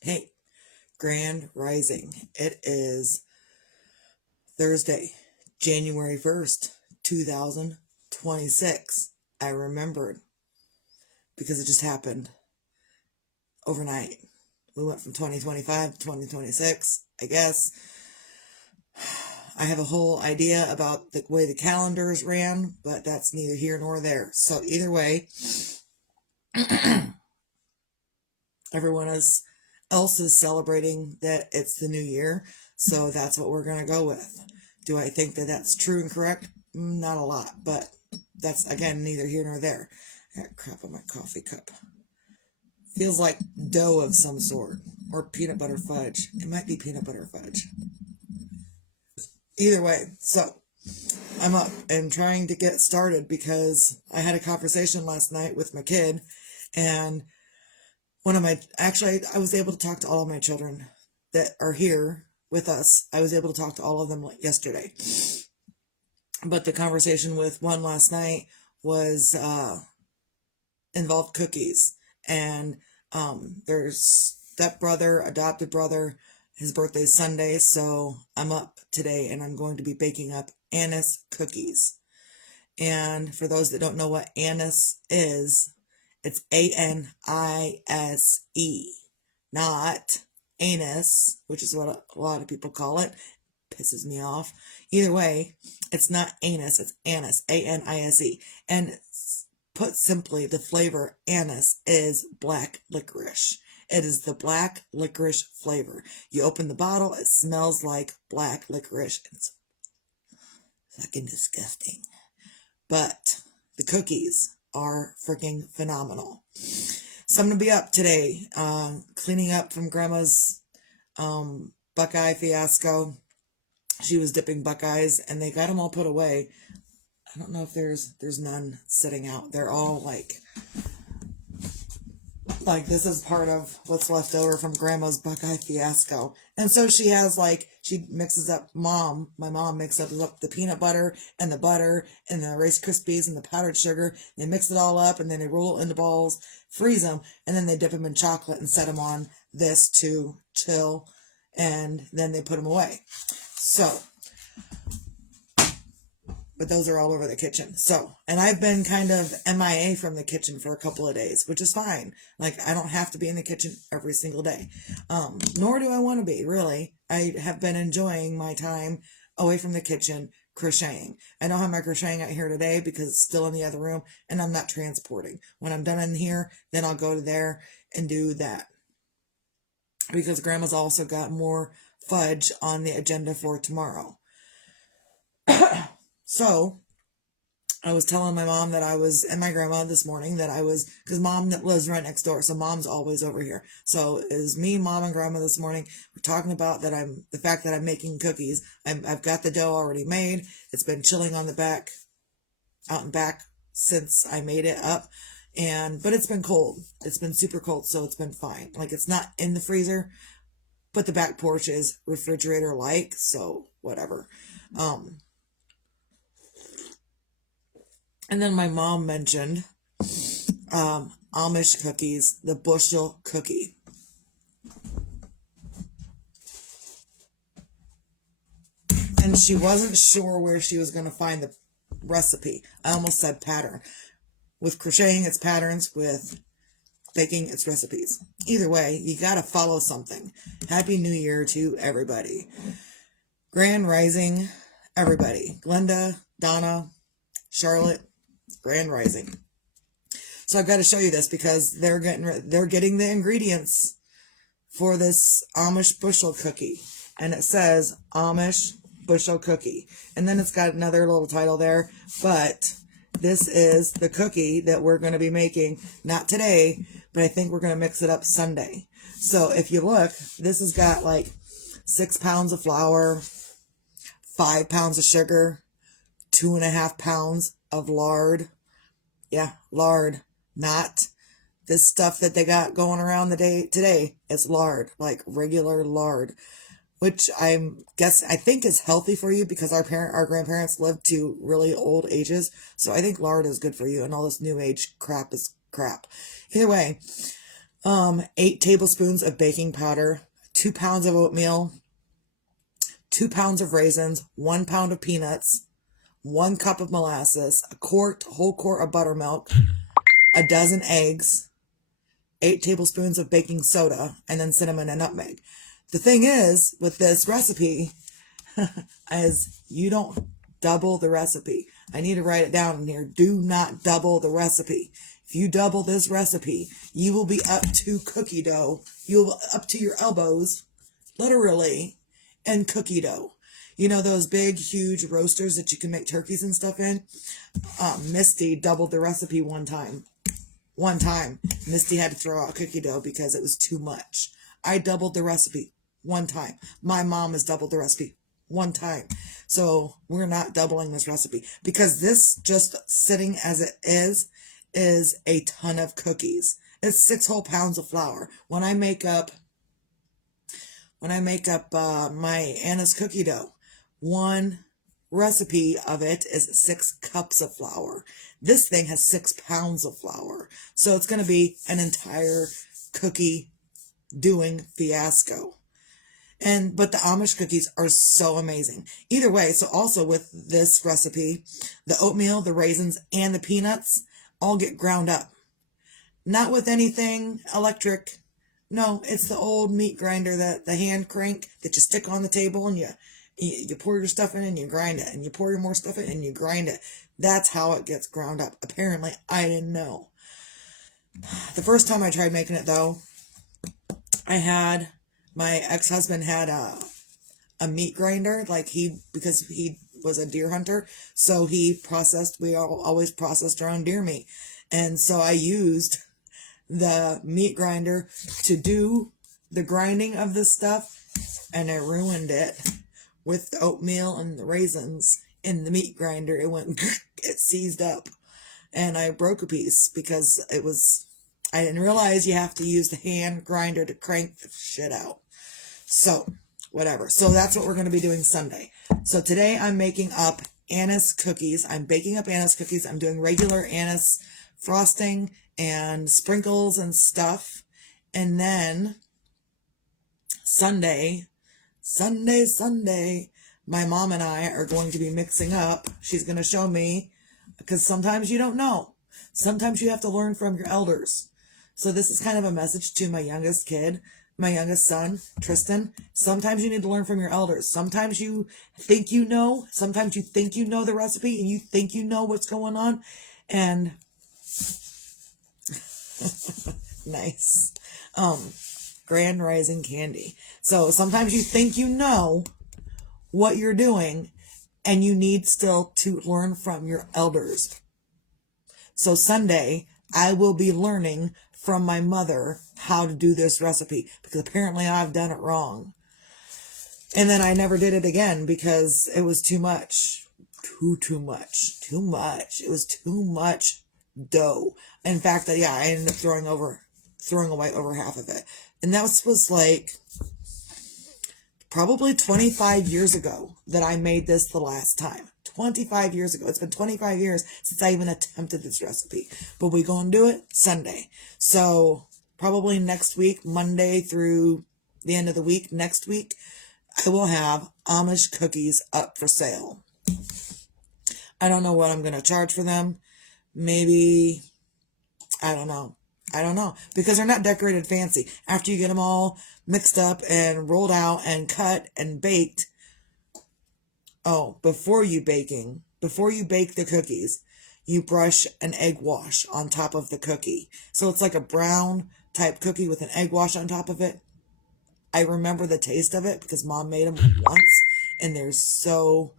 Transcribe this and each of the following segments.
Hey, Grand Rising. It is Thursday, January 1st, 2026. I remembered because it just happened overnight. We went from 2025 to 2026, I guess. I have a whole idea about the way the calendars ran, but that's neither here nor there. So either way, everyone else is celebrating that it's the new year, so that's what we're going to go with. Do I think that that's true and correct? Not a lot, but that's, again, neither here nor there. I got crap on my coffee cup. Feels like dough of some sort, or peanut butter fudge. It might be peanut butter fudge. Either way, so I'm up and trying to get started because I had a conversation last night with my kid, and I was able to talk to all of my children that are here with us. I was able to talk to all of them yesterday. But the conversation with one last night was involved cookies. And there's stepbrother, adopted brother. His birthday's Sunday, so I'm up today and I'm going to be baking up anise cookies. And for those that don't know what anise is, it's ANISE, not anus, which is what a lot of people call it. Pisses me off. Either way, it's not anus, it's anise, ANISE. And put simply, the flavor anise is black licorice. It is the black licorice flavor. You open the bottle, it smells like black licorice. It's fucking disgusting. But the cookies are freaking phenomenal. So I'm going to be up today, cleaning up from Grandma's Buckeye fiasco. She was dipping Buckeyes, and they got them all put away. I don't know if there's none sitting out. They're all like this is part of what's left over from Grandma's Buckeye fiasco. And so she has she mixes up, my mom mixes up the peanut butter and the Rice Krispies and the powdered sugar. They mix it all up and then they roll it into balls, freeze them, and then they dip them in chocolate and set them on this to chill, and then they put them away. So, but those are all over the kitchen. So, and I've been kind of MIA from the kitchen for a couple of days, which is fine. I don't have to be in the kitchen every single day. Nor do I want to be, really. I have been enjoying my time away from the kitchen crocheting. I don't have my crocheting out here today because it's still in the other room and I'm not transporting. When I'm done in here, then I'll go to there and do that. Because Grandma's also got more fudge on the agenda for tomorrow. So, I was telling my mom that I was, and my grandma this morning, that I was, because mom lives right next door, so mom's always over here. So it was me, mom, and grandma this morning. We're talking about the fact that I'm making cookies. I've got the dough already made. It's been chilling on the back, out and back since I made it up. But it's been cold. It's been super cold, so it's been fine. It's not in the freezer, but the back porch is refrigerator-like, so whatever. And then my mom mentioned Amish cookies, the bushel cookie. And she wasn't sure where she was going to find the recipe. I almost said pattern. With crocheting, it's patterns. With baking, it's recipes. Either way, you got to follow something. Happy New Year to everybody. Grand Rising, everybody. Glenda, Donna, Charlotte, Grand Rising. So I've got to show you this because they're getting the ingredients for this Amish bushel cookie, and it says Amish bushel cookie, and then it's got another little title there. But this is the cookie that we're going to be making, not today, but I think we're going to mix it up Sunday. So if you look, this has got 6 pounds of flour, 5 pounds of sugar, 2.5 pounds of lard. Yeah, lard, not this stuff that they got going around today. It's lard, regular lard, which I think is healthy for you because our grandparents lived to really old ages. So I think lard is good for you, and all this new age crap is crap. Either way, 8 tablespoons of baking powder, 2 pounds of oatmeal, 2 pounds of raisins, 1 pound of peanuts, 1 cup of molasses, whole quart of buttermilk, a dozen eggs, 8 tablespoons of baking soda, and then cinnamon and nutmeg. The thing is, with this recipe, is you don't double the recipe. I need to write it down in here. Do not double the recipe. If you double this recipe, you will be up to cookie dough. You'll up to your elbows, literally, in cookie dough. You know those big, huge roasters that you can make turkeys and stuff in? Misty doubled the recipe one time. Misty had to throw out cookie dough because it was too much. I doubled the recipe one time. My mom has doubled the recipe one time. So we're not doubling this recipe because this, just sitting as it is a ton of cookies. It's 6 whole pounds of flour. When I make up my Anna's cookie dough, one recipe of it is 6 cups of flour. This thing has 6 pounds of flour. So it's going to be an entire cookie doing fiasco. But the Amish cookies are so amazing. Either way, so also with this recipe, the oatmeal, the raisins, and the peanuts all get ground up. Not with anything electric. No, it's the old meat grinder, the hand crank that you stick on the table and you pour your stuff in and you grind it. And you pour your more stuff in and you grind it. That's how it gets ground up. Apparently, I didn't know. The first time I tried making it, though, my ex-husband had a meat grinder, because he was a deer hunter, so we always processed our own deer meat. And so I used the meat grinder to do the grinding of this stuff, and I ruined it with the oatmeal and the raisins in the meat grinder. It seized up, and I broke a piece because I didn't realize you have to use the hand grinder to crank the shit out. So, whatever. So that's what we're going to be doing Sunday. So today I'm making up anise cookies. I'm baking up anise cookies. I'm doing regular anise frosting and sprinkles and stuff. And then Sunday, my mom and I are going to be mixing up. She's going to show me, because sometimes you don't know. Sometimes you have to learn from your elders. So this is kind of a message to my youngest son, Tristan. Sometimes you need to learn from your elders. Sometimes you think you know. Sometimes you think you know the recipe and you think you know what's going on. And nice. Grand Rising Candy. So sometimes you think you know what you're doing and you need still to learn from your elders. So Sunday, I will be learning from my mother how to do this recipe, because apparently I've done it wrong. And then I never did it again because it was too much. Too much. It was too much dough. In fact, I ended up throwing away over half of it. And that was like probably 25 years ago that I made this the last time. 25 years ago. It's been 25 years since I even attempted this recipe. But we're going to do it Sunday. So probably next week, Monday through the end of the week, next week, I will have Amish cookies up for sale. I don't know what I'm going to charge for them. Maybe, I don't know. Because they're not decorated fancy. After you get them all mixed up and rolled out and cut and baked. Oh, before you bake the cookies, you brush an egg wash on top of the cookie. So it's like a brown type cookie with an egg wash on top of it. I remember the taste of it because Mom made them once, and they're so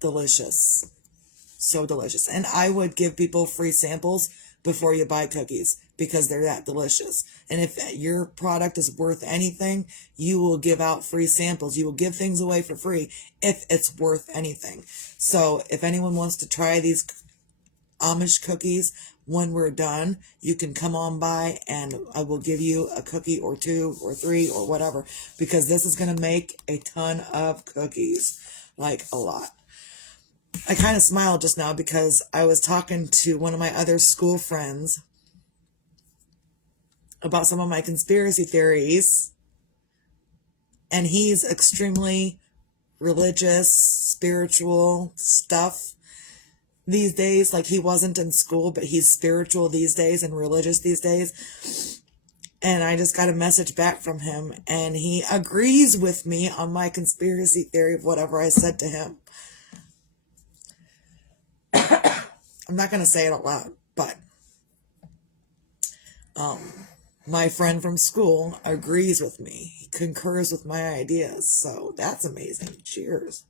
delicious. So delicious. And I would give people free samples before you buy cookies because they're that delicious. And if your product is worth anything, you will give out free samples. You will give things away for free if it's worth anything. So if anyone wants to try these Amish cookies, when we're done, you can come on by and I will give you a cookie or 2 or 3 or whatever, because this is going to make a ton of cookies, like a lot. I kind of smiled just now because I was talking to one of my other school friends about some of my conspiracy theories, and he's extremely religious, spiritual stuff these days. Like, he wasn't in school, but he's spiritual these days and religious these days. And I just got a message back from him, and he agrees with me on my conspiracy theory of whatever I said to him. I'm not going to say it out loud, but my friend from school agrees with me. He concurs with my ideas. So that's amazing. Cheers.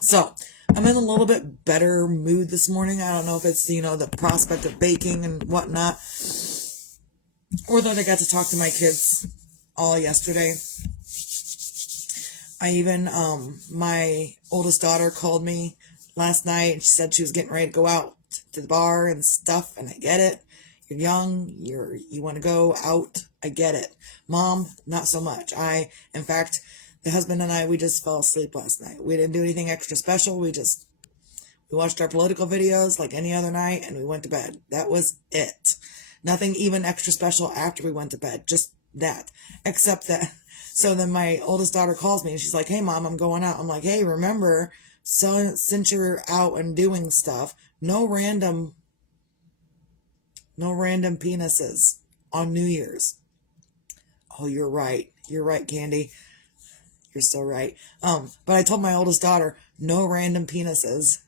So I'm in a little bit better mood this morning. I don't know if it's, the prospect of baking and whatnot, or that I got to talk to my kids all yesterday. I even, my oldest daughter called me last night, and she said she was getting ready to go out to the bar and stuff, and I get it. You're young, you want to go out, I get it. Mom, not so much. In fact, the husband and I, we just fell asleep last night. We didn't do anything extra special. We watched our political videos like any other night, and we went to bed. That was it. Nothing even extra special after we went to bed. Just that. Except that. So then my oldest daughter calls me, and she's like, "Hey, Mom, I'm going out." I'm like, "Hey, remember, so since you're out and doing stuff, no random penises on New Year's." Oh, you're right. You're right, Candy. You're so right. But I told my oldest daughter, no random penises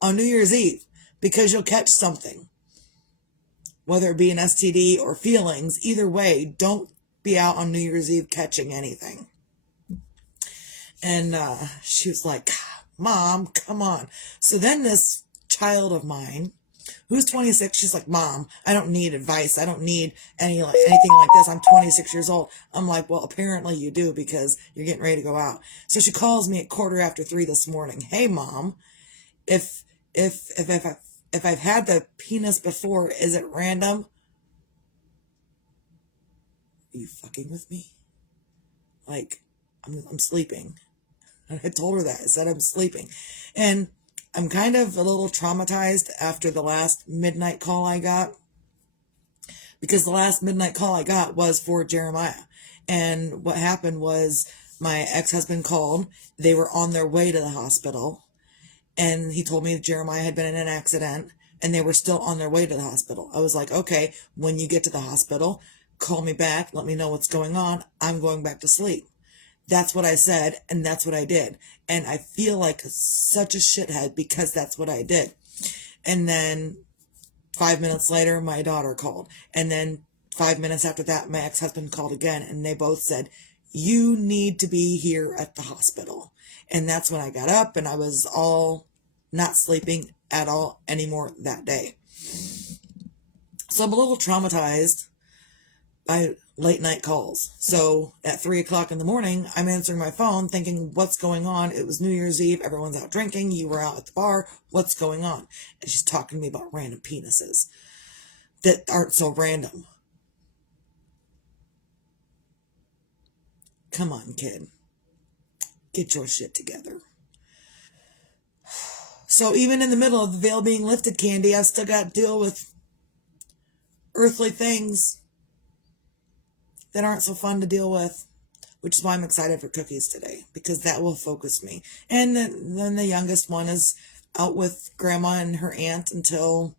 on New Year's Eve, because you'll catch something. Whether it be an STD or feelings, either way, don't be out on New Year's Eve catching anything. And she was like, "Mom, come on." So then this child of mine, who's 26, she's like, "Mom, I don't need advice. I don't need anything like this. I'm 26 years old." I'm like, "Well, apparently you do, because you're getting ready to go out." So she calls me at 3:15 this morning. "Hey, Mom, if I've had the penis before, is it random?" Are you fucking with me? Like, I'm sleeping. I told her that. I said I'm sleeping. And I'm kind of a little traumatized after the last midnight call I got, because the last midnight call I got was for Jeremiah. And what happened was my ex-husband called. They were on their way to the hospital, and he told me that Jeremiah had been in an accident, and they were still on their way to the hospital. I was like, "Okay, when you get to the hospital, call me back, let me know what's going on. I'm going back to sleep." That's what I said, and that's what I did. And I feel like such a shithead because that's what I did. And then 5 minutes later, my daughter called. And then 5 minutes after that, my ex-husband called again, and they both said, "You need to be here at the hospital." And that's when I got up, and I was all not sleeping at all anymore that day. So I'm a little traumatized by late night calls. So at 3:00 in the morning, I'm answering my phone thinking, what's going on? It was New Year's Eve. Everyone's out drinking. You were out at the bar. What's going on? And she's talking to me about random penises that aren't so random. Come on, kid. Get your shit together. So even in the middle of the veil being lifted, Candy, I've still got to deal with earthly things that aren't so fun to deal with, which is why I'm excited for cookies today, because that will focus me. And then the youngest one is out with grandma and her aunt until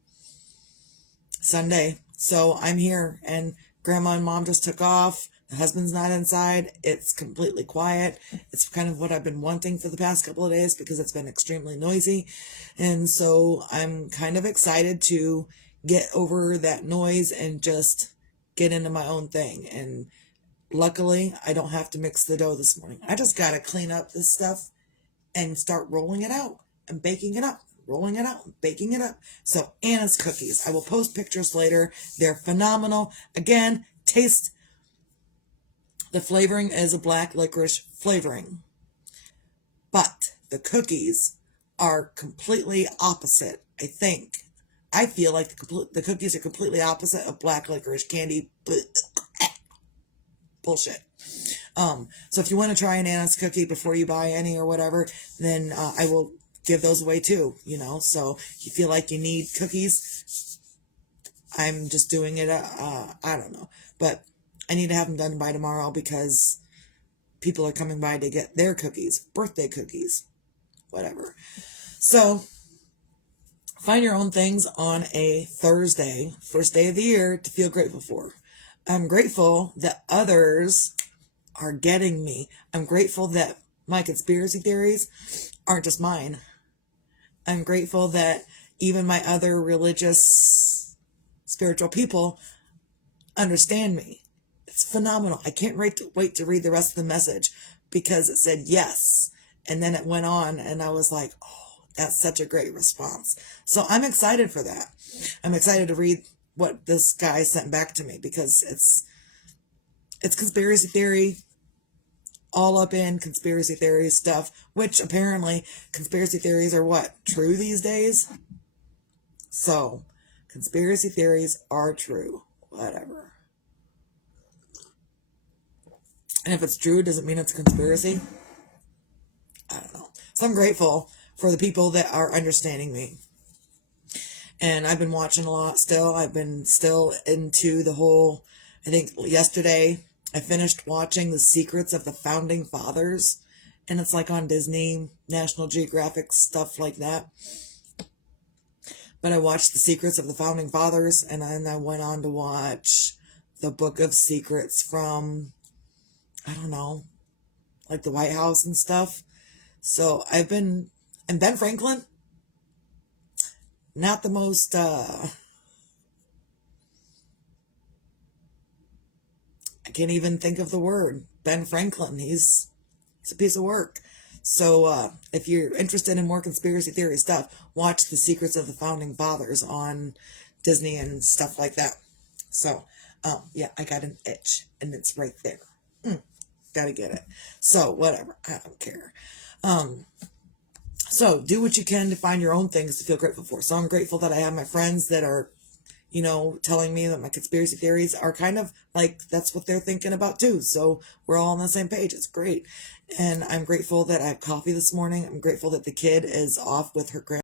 Sunday. So I'm here, and grandma and mom just took off. The husband's not inside. It's completely quiet. It's kind of what I've been wanting for the past couple of days, because it's been extremely noisy. And so I'm kind of excited to get over that noise and just get into my own thing. And luckily, I don't have to mix the dough this morning. I just got to clean up this stuff and start rolling it out and baking it up. Rolling it out, baking it up. So Anna's cookies. I will post pictures later. They're phenomenal. Again, taste. The flavoring is a black licorice flavoring. But the cookies are completely opposite, I think. I feel like the cookies are completely opposite of black licorice candy. Bullshit. So if you want to try an Anna's cookie before you buy any or whatever, then I will give those away too, So if you feel like you need cookies, I'm just doing it, I don't know. But I need to have them done by tomorrow because people are coming by to get their cookies, birthday cookies, whatever. So find your own things on a Thursday, first day of the year, to feel grateful for. I'm grateful that others are getting me. I'm grateful that my conspiracy theories aren't just mine. I'm grateful that even my other religious, spiritual people understand me. It's phenomenal. I can't wait to read the rest of the message because it said yes. And then it went on and I was like, oh, that's such a great response. So I'm excited for that. I'm excited to read what this guy sent back to me because it's conspiracy theory, all up in conspiracy theory stuff, which apparently conspiracy theories are what? True these days? So, conspiracy theories are true. Whatever. And if it's true, does it mean it's a conspiracy? I don't know. So I'm grateful for the people that are understanding me. And I've been watching a lot still. I've been still into the whole, I think yesterday I finished watching The Secrets of the Founding Fathers. And it's like on Disney, National Geographic, stuff like that. But I watched The Secrets of the Founding Fathers. And then I went on to watch The Book of Secrets from, I don't know, like the White House and stuff. So and Ben Franklin, not the most, I can't even think of the word. Ben Franklin, he's a piece of work. So if you're interested in more conspiracy theory stuff, watch The Secrets of the Founding Fathers on Disney and stuff like that. So, yeah, I got an itch and it's right there. Gotta get it. So, whatever. I don't care. So do what you can to find your own things to feel grateful for. So I'm grateful that I have my friends that are, telling me that my conspiracy theories are kind of like, that's what they're thinking about too. So we're all on the same page. It's great. And I'm grateful that I had coffee this morning. I'm grateful that the kid is off with her grandma.